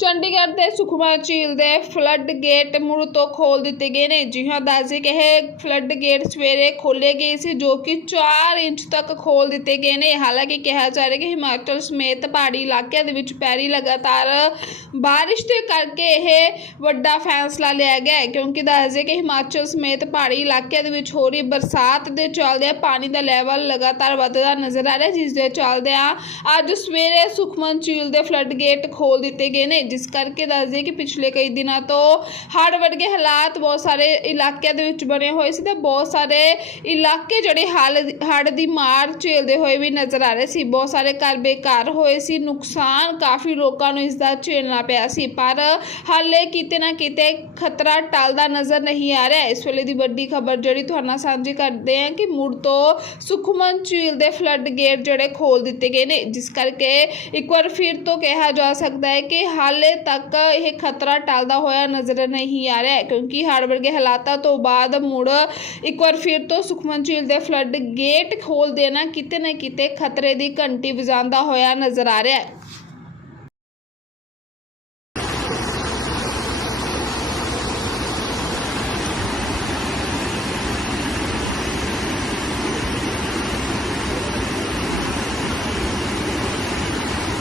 ਚੰਡੀਗੜ੍ਹ ਦੇ ਸੁਖਮਾ ਝੀਲ ਦੇ ਫਲੱਡ ਗੇਟ ਮੁੜ ਤੋਂ ਖੋਲ ਦਿੱਤੇ ਗਏ ਨੇ। ਜੀ ਹਾਂ ਦੱਸਦੇ ਕਿ ਇਹ ਫਲੱਡ ਗੇਟ ਸਵੇਰੇ ਖੋਲੇ ਗਏ ਸੀ, ਜੋ ਕਿ 4 ਇੰਚ ਤੱਕ ਖੋਲ ਦਿੱਤੇ ਗਏ ਨੇ। ਹਾਲਾਂਕਿ ਕਿਹਾ ਜਾ ਰਿਹਾ ਕਿ ਹਿਮਾਚਲ ਸਮੇਤ ਪਹਾੜੀ ਇਲਾਕਿਆਂ ਦੇ ਵਿੱਚ ਪੈ ਰਹੀ ਲਗਾਤਾਰ ਬਾਰਿਸ਼ ਦੇ ਕਰਕੇ ਇਹ ਵੱਡਾ ਫੈਸਲਾ ਲਿਆ ਗਿਆ ਕਿਉਂਕਿ ਦੱਸਦੇ ਕਿ ਹਿਮਾਚਲ ਸਮੇਤ ਪਹਾੜੀ ਇਲਾਕਿਆਂ ਦੇ ਵਿੱਚ ਹੋ ਰਹੀ ਬਰਸਾਤ ਦੇ ਚੱਲਦਿਆਂ ਪਾਣੀ ਦਾ ਲੈਵਲ ਲਗਾਤਾਰ ਵੱਧਦਾ ਨਜ਼ਰ ਆ ਰਿਹਾ ਜਿਸ ਦੇ ਚੱਲਦਿਆਂ ਅੱਜ ਸਵੇਰੇ ਸੁਖਮਨ ਝੀਲ ਦੇ ਫਲੱਡ ਗੇਟ ਖੋਲ ਦਿੱਤੇ ਗਏ ਨੇ ਜਿਸ ਕਰਕੇ ਦੱਸਦੇ ਕਿ ਪਿਛਲੇ ਕਈ ਦਿਨਾਂ ਤੋਂ ਹੜ੍ਹ ਵਰਗੇ ਹਾਲਾਤ ਬਹੁਤ ਸਾਰੇ ਇਲਾਕਿਆਂ ਦੇ ਵਿੱਚ ਬਣੇ ਹੋਏ ਸੀ ਤੇ ਬਹੁਤ ਸਾਰੇ ਇਲਾਕੇ ਜਿਹੜੇ ਹਾਲ ਹੜ੍ਹ ਦੀ ਮਾਰ ਝੇਲਦੇ ਹੋਏ ਵੀ ਨਜ਼ਰ ਆ ਰਹੇ ਸੀ। ਬਹੁਤ ਸਾਰੇ ਘਰ ਬੇਕਾਰ ਹੋਏ ਸੀ। ਨੁਕਸਾਨ ਕਾਫੀ ਲੋਕਾਂ ਨੂੰ ਇਸ ਦਾ ਝੇਲਣਾ ਪਿਆ ਸੀ। ਪਰ ਹਾਲੇ ਕਿਤੇ ਨਾ ਕਿਤੇ ਖਤਰਾ ਟਲਦਾ ਨਜ਼ਰ ਨਹੀਂ ਆ ਰਿਹਾ। ਇਸ ਵੇਲੇ ਦੀ ਵੱਡੀ ਖਬਰ ਜਿਹੜੀ ਤੁਹਾਨੂੰ ਸਾਂਝੀ ਕਰਦੇ ਹਾਂ ਕਿ ਮੁੜ ਤੋਂ ਸੁਖਮਨ ਝੀਲ ਦੇ ਫਲੱਡ ਗੇਟ ਜਿਹੜੇ ਖੋਲ ਦਿੱਤੇ ਗਏ ਨੇ। ਜਿਸ ਕਰਕੇ ਇੱਕ ਵਾਰ ਫਿਰ ਤੋਂ ਕਿਹਾ ਜਾ ਸਕਦਾ ਹੈ ਕਿ ਹਾਲ ਤੱਕ ਇਹ ਖਤਰਾ ਟਲਦਾ ਹੋਇਆ ਨਜ਼ਰ ਨਹੀਂ ਆ ਰਿਹਾ ਕਿਉਂਕਿ ਹੜ੍ਹ ਵਰਗੇ ਹਾਲਾਤਾਂ ਤੋਂ ਬਾਅਦ ਮੁੜ ਇੱਕ ਵਾਰ ਫਿਰ ਤੋਂ ਸੁਖਮਨ ਝੀਲ ਦੇ ਫਲੱਡ ਗੇਟ ਖੋਲ ਦੇਣਾ ਕਿਤੇ ਨਾ ਕਿਤੇ ਖਤਰੇ ਦੀ ਘੰਟੀ ਵਜਾਉਂਦਾ ਹੋਇਆ ਨਜ਼ਰ ਆ ਰਿਹਾ ਹੈ।